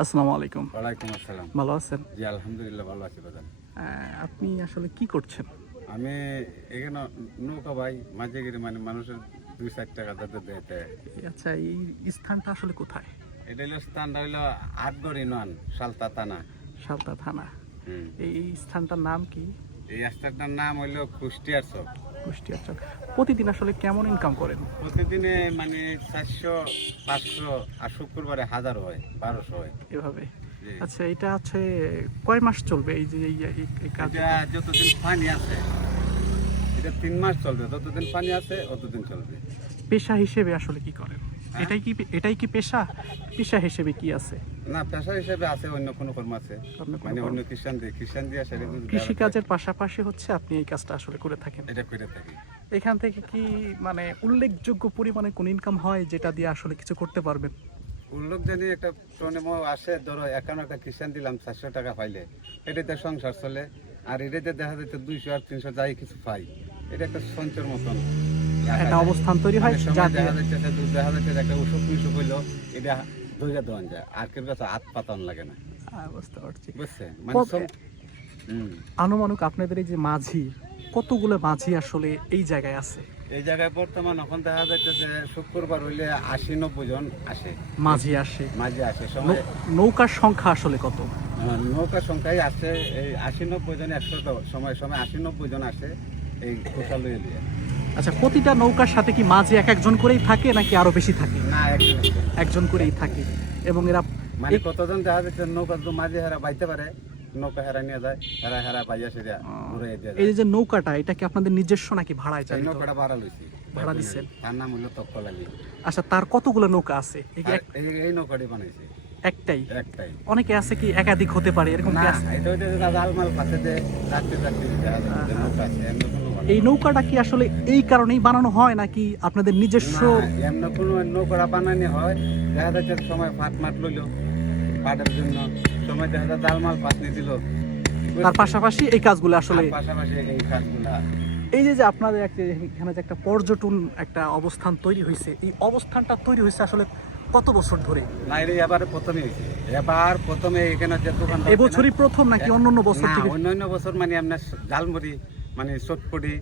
আসসালামু আলাইকুম। ওয়ালাইকুম আসসালাম। ভালো আছেন? জি আলহামদুলিল্লাহ ভালো আছি বাজান আপনি আসলে কি করছেন? আমি এখানে নৌকা ভাই মাঝে গিয়ে মানে মানুষের দুই চার টাকা যাতে দেয় আচ্ছা এই স্থানটা আসলে কোথায়? এটা হলো স্থানটা হইল আটগড়ি নন সালতা থানা। সালতা থানা। এই স্থানটার নাম কি? এই রাস্তাটার নাম হইল কুষ্টিয়ার চক। কুষ্টিয়া চক। প্রতিদিন আসলে কেমন ইনকাম করেন? প্রতিদিনে মানে চারশো পাঁচশো আর শুক্রবারে হাজার হয় বারোশো হয়। এভাবে? আচ্ছা এটা হচ্ছে কয় মাস চলবে এই যে এই এই- এই কাজ যতদিন পানি আছে এটা তিন মাস চলবে যতদিন পানি আছে অতদিন চলবে। পেশা হিসেবে আসলে কি করেন? এটাই কি এটাই কি পেশা? পেশা হিসেবে কি আছে? না পেশা হিসেবে আছে অন্য কোনো কর্ম আছে। মানে অন্য খ্রিস্টান দিয়ে খ্রিস্টান দিয়ে সেটা কৃষি কাজের পাশাপাশি হচ্ছে আপনি এই কাজটা আসলে করে থাকেন। এটা করে থাকি। এখান থেকে কি মানে উল্লেখযোগ্য পরিমাণে কোন ইনকাম হয় যেটা দিয়ে আসলে কিছু করতে পারবেন? উল্লেখ জানি একটা প্রণেম আসে ধরো একান্ন একটা খ্রিস্টান দিলাম চারশো টাকা পাইলে। এটাতে সংসার চলে আর এটাতে দেখা যাচ্ছে দুইশো আর তিনশো যাই কিছু পাই। এটা একটা সঞ্চর মতন। একটা অবস্থান তৈরি হয় যা দেখা যাচ্ছে যে দেখা যাচ্ছে একটা অসুখ বিসুখ হইল এটা ধৈর্য দেওয়া যায়। আর কেউ কাছে হাত পাতান লাগে না। হ্যাঁ, বুঝতে পারছি। বুঝছে? মানে আনুমানিক আপনাদের এই যে মাঝি কতগুলো মাঝি আসলে এই জায়গায় আছে? এই জায়গায় বর্তমান এখন দেখা যাচ্ছে যে শুক্রবার হইলে আশি নব্বই জন আসে। মাঝি আসে। মাঝি আসে নৌকার সংখ্যা আসলে কত? আমার নৌকা সংখ্যাই আছে এই আশি নব্বই জন একশো সময় সময় আশি নব্বই জন আসে এই কোষা লইয়ে দিয়ে আচ্ছা প্রতিটা নৌকার সাথে কি মাঝে এক একজন করেই থাকে নাকি আরও বেশি থাকে? না একজন করেই থাকে। এবং এরা মানে কতজন দেখা যাচ্ছে নৌকা তো মাঝে হেরা বাইতে পারে নৌকা হেরা নিয়ে যায় হেরা হেরা বাইয়া সেরা ঘুরে দিয়ে এই যে নৌকাটা এটা কি আপনাদের নিজস্ব নাকি ভাড়ায় চালিত? নৌকাটা ভাড়া লইছি। ভাড়া দিচ্ছেন? তার নাম হলো তক্কলালি আচ্ছা তার কতগুলো নৌকা আছে? এই নৌকাটি বানাইছে। একটাই। একটাই। অনেকে আছে কি একাধিক হতে পারে এরকম কি আছে? এটা দাদা আলমাল পাশে যে এই নৌকাটা কি আসলে এই কারণেই বানানো হয় নাকি আপনাদের নিজস্ব এমনি কোনো নৌকরা বানানি হয় দেখা যাচ্ছে সময় ফাট মাট লইল পাটের জন্য। সময় দেখা যাচ্ছে জালমাল পাতনি দিল। তার পাশাপাশি এই কাজগুলো আসলে পাশাপাশি এই কাজগুলা। এই যে যে আপনাদের একটা এখানে যে একটা পর্যটন একটা অবস্থান তৈরি হয়েছে এই অবস্থানটা তৈরি হয়েছে আসলে কত বছর ধরে? না এটা এবার প্রথমে হয়েছে। এবার প্রথমে এখানে যে দোকান এবছরই প্রথম নাকি অন্য অন্য বছর থেকে? অন্য অন্য বছর মানে আপনার জালমুড়ি মানে চটপটি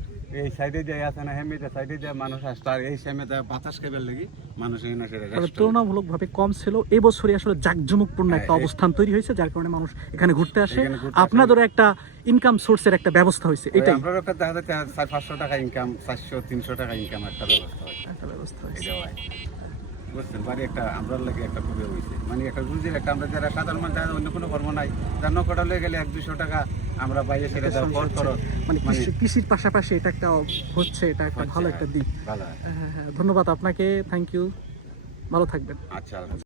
এই সাইডে যে আছে না হেমিতে সাইডে যে মানুষ আসতো আর এই সাইমে বাতাস কেবল লাগি মানুষ এখানে সেটা restaurant। তুলনামূলকভাবে কম ছিল। এবছরই আসলে জাঁকজমকপূর্ণ একটা হ্যাঁ, অবস্থান তৈরি হয়েছে যার কারণে মানুষ এখানে ঘুরতে আসে। আপনাদেরও একটা ইনকাম সোর্সের একটা ব্যবস্থা হয়েছে এটাই। আপনার একটা দেখা যাচ্ছে চার পাঁচশো টাকা ইনকাম চারশো তিনশো টাকা ইনকাম একটা ব্যবস্থা একটা ব্যবস্থা হয়েছে। হয় বুঝছেন? বাড়ি একটা আমরা লাগে একটা হয়েছে মানে একটা রুজির একটা আমরা যারা সাধারণ মানুষ যারা অন্য কোনো কর্ম নাই। যার নকটা হয়ে গেলে এক দুশো টাকা আমরা বাইরে সেটা খরচ। মানে মানে কৃষির পাশাপাশি এটা একটা হচ্ছে এটা একটা ভালো একটা দিক। ভালো। হয়। হ্যাঁ, হ্যাঁ, ধন্যবাদ আপনাকে। থ্যাংক ইউ ভালো থাকবেন। আচ্ছা